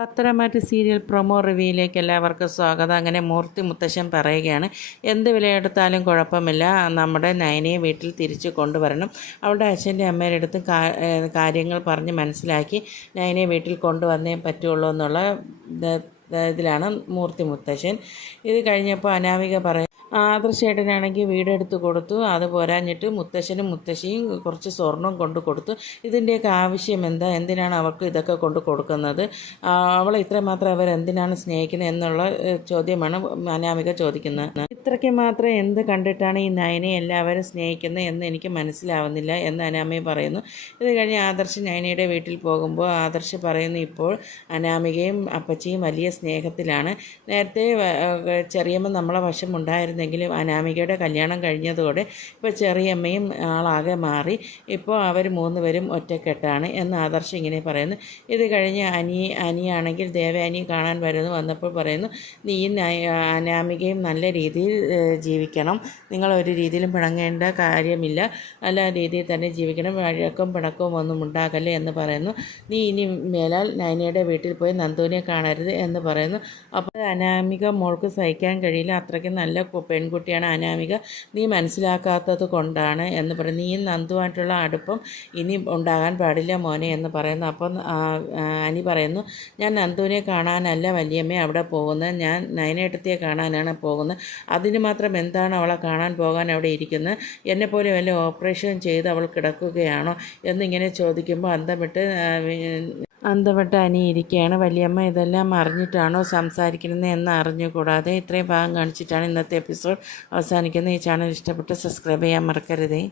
Patharamattu serial promo റിവ്യൂയിലേക്ക് എല്ലാവർക്കും സ്വാഗതം. അങ്ങനെ മൂർത്തി മുത്തശ്ശൻ പറയുകയാണ്, എന്ത് വിലയെടുത്താലും കുഴപ്പമില്ല, നമ്മുടെ നയനയെ വീട്ടിൽ തിരിച്ചു കൊണ്ടുവരണം. അവളുടെ അച്ഛൻ്റെ അമ്മയുടെ അടുത്ത് കാര്യങ്ങൾ പറഞ്ഞ് മനസ്സിലാക്കി നയനയെ വീട്ടിൽ കൊണ്ടുവന്നേ പറ്റുള്ളൂ എന്നുള്ള ഇതിലാണ് മൂർത്തി മുത്തശ്ശൻ. ഇത് കഴിഞ്ഞപ്പോൾ അനാമിക ആദർശേട്ടനാണെങ്കിൽ വീടെടുത്ത് കൊടുത്തു. അത് പോരാഞ്ഞിട്ട് മുത്തശ്ശനും മുത്തശ്ശിയും കുറച്ച് സ്വർണം കൊണ്ട് കൊടുത്തു. ഇതിൻ്റെയൊക്കെ ആവശ്യം എന്താ? എന്തിനാണ് അവർക്ക് ഇതൊക്കെ കൊണ്ട് കൊടുക്കുന്നത്? അവളെ ഇത്രമാത്രം അവരെന്തിനാണ് സ്നേഹിക്കുന്നത് എന്നുള്ള ചോദ്യമാണ് അനാമിക ചോദിക്കുന്നത്. ഇത്രയ്ക്ക് മാത്രം എന്ത് കണ്ടിട്ടാണ് ഈ നയനെ എല്ലാവരും സ്നേഹിക്കുന്നത് എന്ന് എനിക്ക് മനസ്സിലാവുന്നില്ല എന്ന് അനാമിക പറയുന്നു. ഇത് കഴിഞ്ഞ് ആദർശ് നയനയുടെ വീട്ടിൽ പോകുമ്പോൾ ആദർശ് പറയുന്നു, ഇപ്പോൾ അനാമികയും അപ്പച്ചിയും വലിയ സ്നേഹത്തിലാണ്. നേരത്തെ ചെറിയമ്മ നമ്മളെ വശം ഉണ്ടായിരുന്നെങ്കിലും അനാമികയുടെ കല്യാണം കഴിഞ്ഞതോടെ ഇപ്പോൾ ചെറിയമ്മയും ആളാകെ മാറി. ഇപ്പോൾ അവർ മൂന്നുപേരും ഒറ്റക്കെട്ടാണ് എന്ന് ആദർശ് ഇങ്ങനെ പറയുന്നു. ഇത് കഴിഞ്ഞ് അനിയാണെങ്കിൽ ദേവയാനി കാണാൻ വന്നപ്പോൾ പറയുന്നു, നീ അനാമികയും നല്ല രീതിയിൽ ജീവിക്കണം, നിങ്ങളൊരു രീതിയിലും പിണങ്ങേണ്ട കാര്യമില്ല, നല്ല രീതിയിൽ തന്നെ ജീവിക്കണം, വഴക്കവും പിണക്കവും ഒന്നും ഉണ്ടാകല്ലേ എന്ന് പറയുന്നു. നീ ഇനി മേലാൽ നയനയുടെ വീട്ടിൽ പോയി നന്ദുവിനെ കാണരുത് എന്ന് പറയുന്നു. അപ്പോൾ അനാമിക മോൾക്ക് സഹിക്കാൻ കഴിയില്ല, അത്രയ്ക്ക് നല്ല പെൺകുട്ടിയാണ് അനാമിക, നീ മനസ്സിലാക്കാത്തത് കൊണ്ടാണ് എന്ന് പറയും. നീയും നന്ദുവായിട്ടുള്ള അടുപ്പം ഇനി ഉണ്ടാകാൻ പാടില്ല മോനെ എന്ന് പറയുന്നു. അപ്പം അനി പറയുന്നു, ഞാൻ നന്ദുവിനെ കാണാനല്ല വല്യമ്മ അവിടെ പോകുന്നത്, ഞാൻ നയനേട്ടത്തിയെ കാണാനാണ് പോകുന്നത്. അതിന് മാത്രം എന്താണ് അവളെ കാണാൻ പോകാൻ അവിടെ ഇരിക്കുന്നത്? എന്നെപ്പോലെ വല്ല ഓപ്പറേഷൻ ചെയ്ത് അവൾ കിടക്കുകയാണോ എന്നിങ്ങനെ ചോദിക്കുമ്പോൾ അന്തമിട്ട് അനിയിരിക്കുകയാണ്. വലിയമ്മ ഇതെല്ലാം അറിഞ്ഞിട്ടാണോ സംസാരിക്കുന്നത് എന്ന് അറിഞ്ഞുകൂടാതെ ഇത്രയും ഭാഗം കാണിച്ചിട്ടാണ് ഇന്നത്തെ എപ്പിസോഡ് അവസാനിക്കുന്നത്. ഈ ചാനൽ ഇഷ്ടപ്പെട്ട് സബ്സ്ക്രൈബ് ചെയ്യാൻ മറക്കരുതേ.